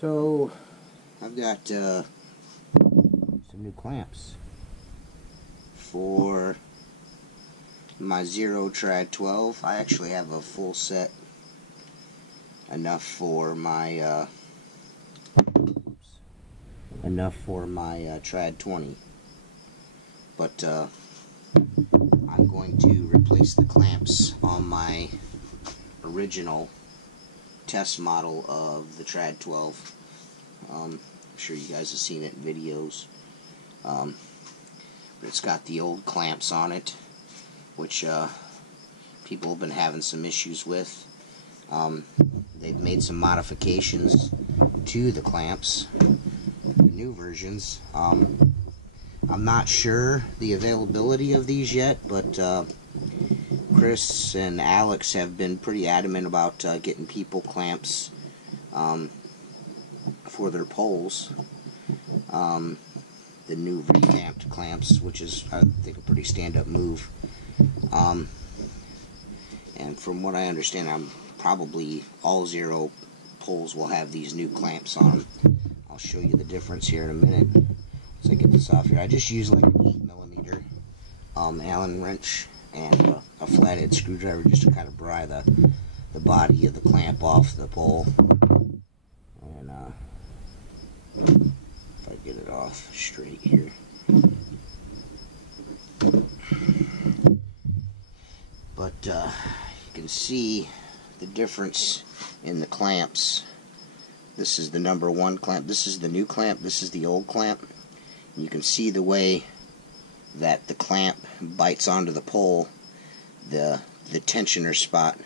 So I've got some new clamps for my Zero Trad 12. I actually have a full set, enough for my Trad 20. But I'm going to replace the clamps on my original test model of the Trad 12. I'm sure you guys have seen it in videos. But it's got the old clamps on it, which people have been having some issues with. They've made some modifications to the clamps, the new versions. I'm not sure the availability of these yet, but Chris and Alex have been pretty adamant about getting people clamps for their poles. The new revamped clamps, which is, I think, a pretty stand-up move. And from what I understand, probably all Zero poles will have these new clamps on them. I'll show you the difference here in a minute as I get this off here. I just use like an 8mm Allen wrench and a flathead screwdriver just to kind of pry the body of the clamp off the pole. And if I get it off straight here. But you can see the difference in the clamps. This is the number 1 clamp. This is the new clamp. This is the old clamp. And you can see the way that the clamp bites onto the pole, the tensioner spot.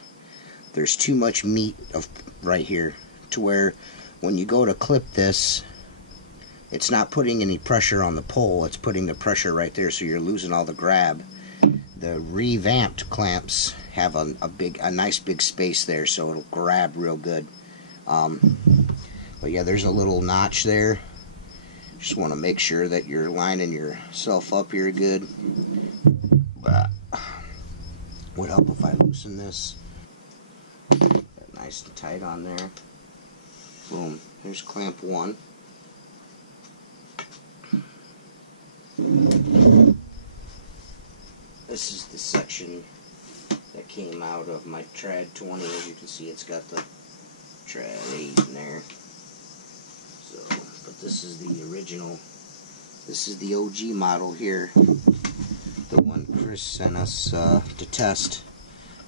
There's too much meat right here to where when you go to clip this, it's not putting any pressure on the pole, it's putting the pressure right there, so you're losing all the grab. The revamped clamps have a nice big space there, so it'll grab real good. But yeah, there's a little notch there. Just want to make sure that you're lining yourself up here good. Would help if I loosen this. Nice and tight on there. Boom. Here's clamp 1. This is the section that came out of my Trad 20. As you can see, it's got the Trad 8 in there. So, but this is the original. This is the OG model here. The one Chris sent us to test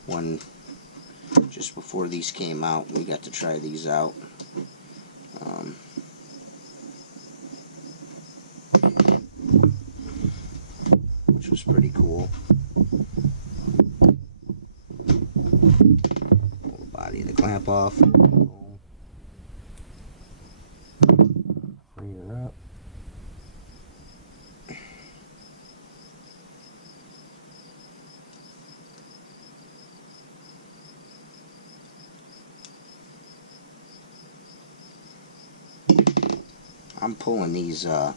when just before these came out. We got to try these out. Which was pretty cool. Pull the body of the clamp off. Free her up. I'm pulling these the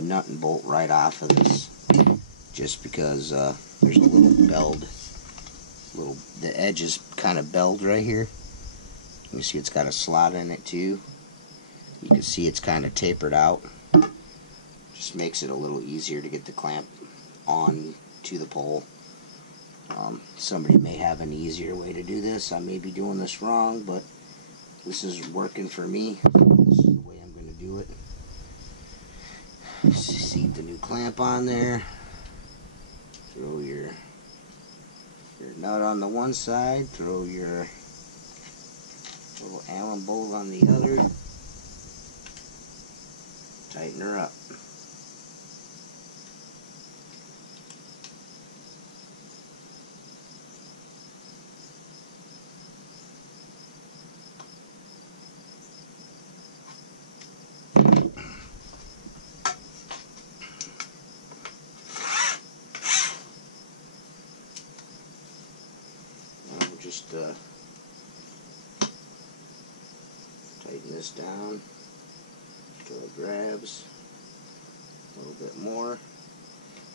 nut and bolt right off of this, just because there's a little belled, the edge is kind of belled right here. You see it's got a slot in it too. You can see it's kind of tapered out. Just makes it a little easier to get the clamp on to the pole. Somebody may have an easier way to do this. I may be doing this wrong, but this is working for me. This is the way I'm going to do it. Seat the new clamp on there. Throw your nut on the one side. Throw your little Allen bolt on the other. Tighten her up. Just tighten this down until it grabs a little bit more.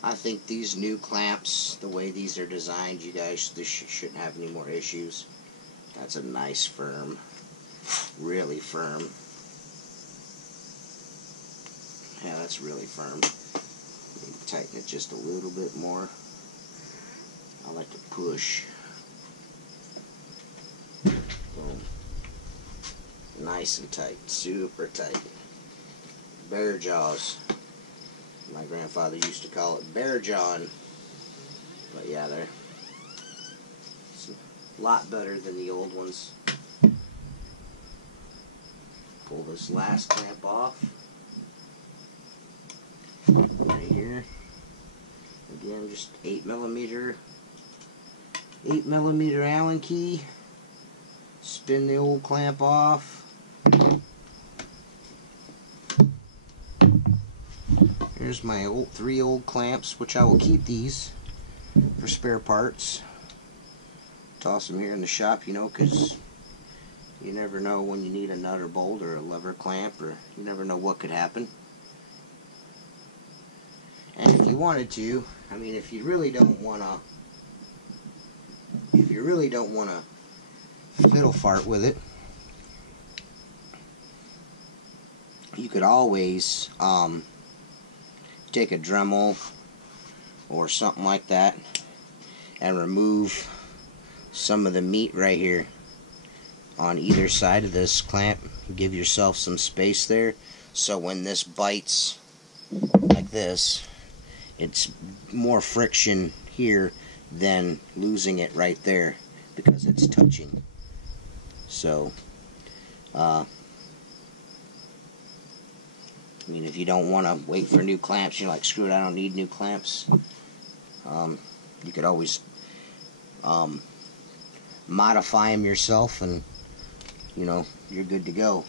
I think these new clamps, the way these are designed, you guys, this shouldn't have any more issues. That's a nice firm really firm. Yeah, that's really firm. Maybe tighten it just a little bit more. I like to push. Boom. Nice and tight, super tight. Bear jaws. My grandfather used to call it bear jawing. But yeah, it's a lot better than the old ones. Pull this last clamp off. Right here. Again, just 8mm Allen key. Spin the old clamp off. Here's my three old clamps, which I will keep these for spare parts. Toss them here in the shop, you know, because you never know when you need a nut or bolt or a lever clamp, or you never know what could happen. And if you wanted to, I mean, if you really don't want to fiddle fart with it, you could always take a Dremel or something like that and remove some of the meat right here on either side of this clamp. Give yourself some space there, so when this bites like this, it's more friction here than losing it right there because it's touching. So I mean, if you don't want to wait for new clamps, you're like, screw it, I don't need new clamps. You could always modify them yourself, and you know, you're good to go.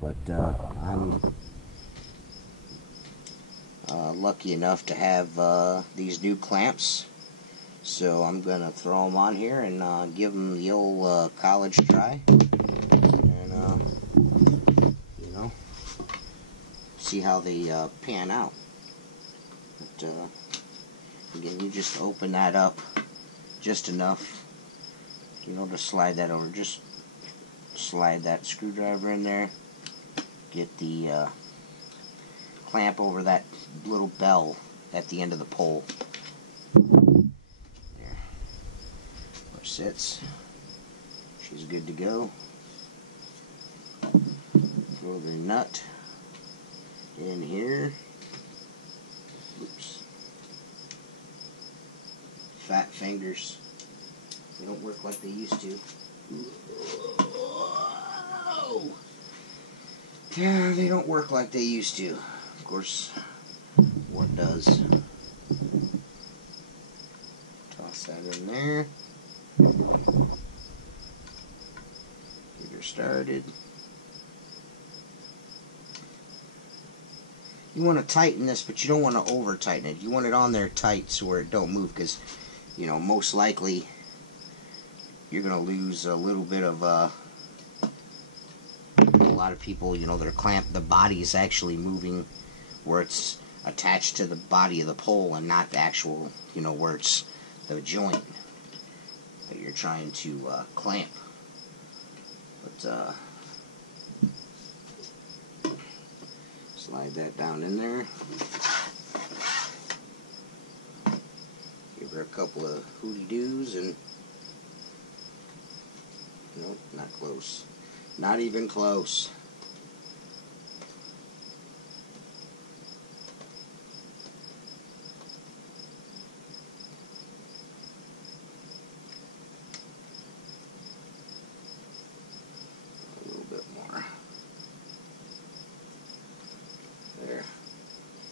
But I'm lucky enough to have these new clamps, so I'm gonna throw them on here and give them the old college try, and you know, see how they pan out. But again, you just open that up just enough, you know, to slide that over. Just slide that screwdriver in there, get the clamp over that little bell at the end of the pole. There. Where it sits. She's good to go. Throw the nut in here. Oops. Fat fingers. They don't work like they used to. Whoa. Yeah, they don't work like they used to. Of course, what does? Toss that in there. Get her started. You want to tighten this, but you don't want to over tighten it. You want it on there tight so where it don't move, because, you know, most likely you're going to lose a little bit of a lot of people, you know, their clamp, the body is actually moving where it's attached to the body of the pole and not the actual, you know, where it's the joint that you're trying to clamp. But slide that down in there. Give her a couple of hooty doos and nope, not close. Not even close. A little bit more. There.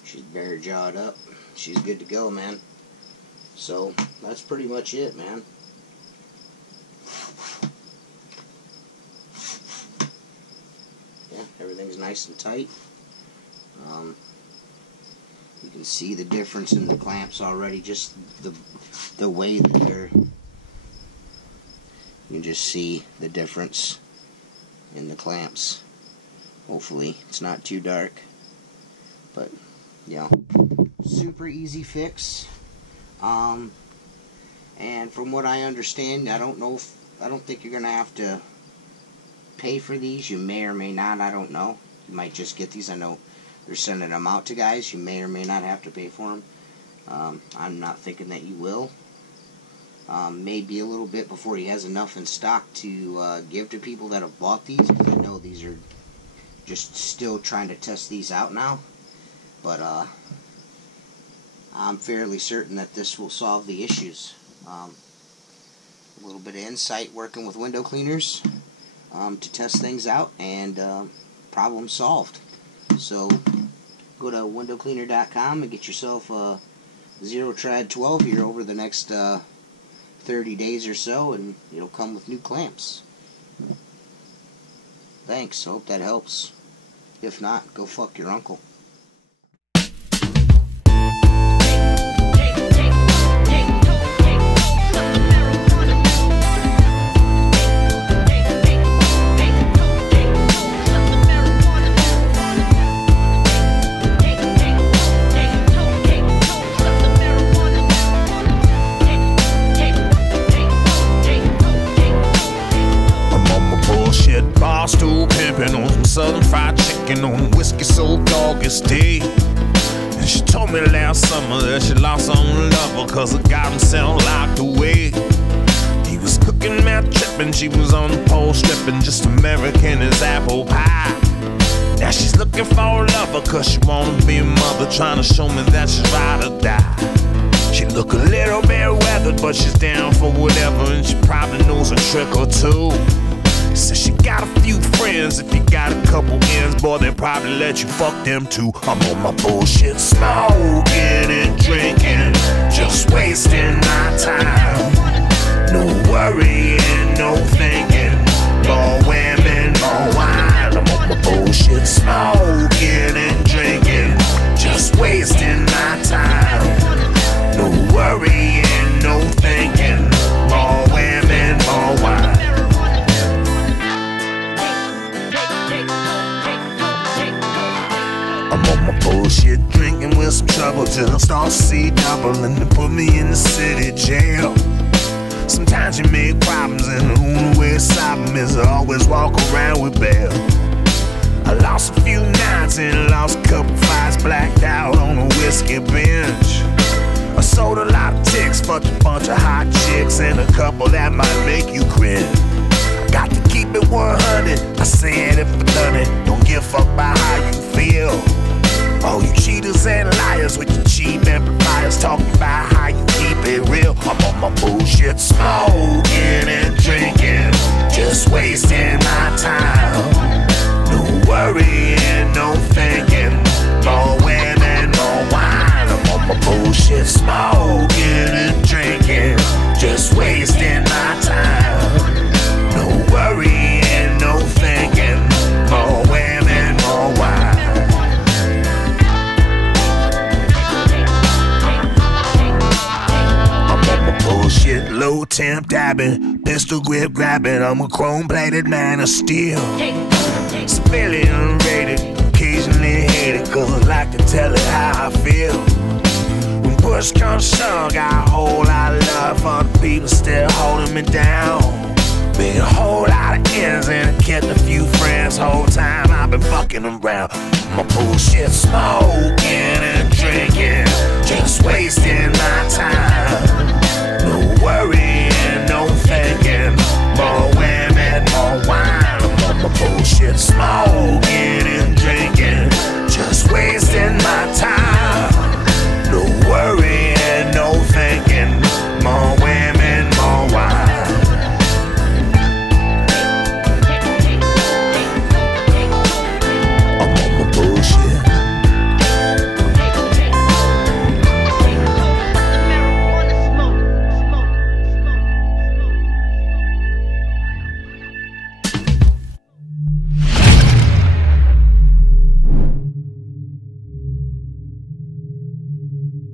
She's bear jawed up. She's good to go, man. So that's pretty much it, man. Everything's nice and tight. You can see the difference in the clamps already, just the way that they're, you can just see the difference in the clamps. Hopefully it's not too dark, but you know, super easy fix. And from what I understand, I don't think you're gonna have to pay for these. You may or may not. I don't know. You might just get these. I know they're sending them out to guys. You may or may not have to pay for them. I'm not thinking that you will. Maybe a little bit before he has enough in stock to give to people that have bought these. Because I know these are just still trying to test these out now. But I'm fairly certain that this will solve the issues. A little bit of insight working with window cleaners to test things out, and problem solved. So go to windowcleaner.com and get yourself a Zero-Trad 12 here over the next 30 days or so, and it'll come with new clamps. Thanks. Hope that helps. If not, go fuck your uncle. Stool pimping on some southern fried chicken on whiskey soaked August day. And she told me last summer that she lost her lover cause he got himself locked away. He was cooking meth tripping, she was on the pole stripping, just American as apple pie. Now she's looking for a lover cause she wanna be a mother, trying to show me that she's ride or die. She look a little bit weathered, but she's down for whatever, and she probably knows a trick or two. Says she got a few friends, if you got a couple ends, boy, they'll probably let you fuck them too. I'm on my bullshit, smoking and drinking, just wasting my time. No worrying, no thinking, more women, more wine. I'm on my bullshit, smoking and drinking, just wasting my time. No worrying, no thinking, more women, more wine. I'm on my bullshit, drinking with some trouble till I start to see double and they put me in the city jail. Sometimes you make problems and the only way to solve them is to always walk around with bail. I lost a few nights and I lost a couple fights, blacked out on a whiskey bench. I sold a lot of ticks, fucked a bunch of hot chicks and a couple that might make you cringe. Got to keep it 100, I said if I done it, don't give a fuck about how you feel. All you cheaters and liars with your cheap amplifiers talking about how you keep it real. I'm on my bullshit, smoking and drinking, just wasting my time. No worrying, no thinking, more women, more wine. I'm on my bullshit, smoking and drinking, just wasting my time. No worrying, no thinking, more women, more wine. Bullshit, low temp dabbing, pistol grip grabbing, I'm a chrome-plated man of steel. Civilian rated, occasionally hated, cause I like to tell it how I feel. When push comes to shove, got a whole lot of love for the people still holding me down. Been a whole lot of ends and I kept a few friends, whole time I've been fucking around. My bullshit, smoking and drinking, just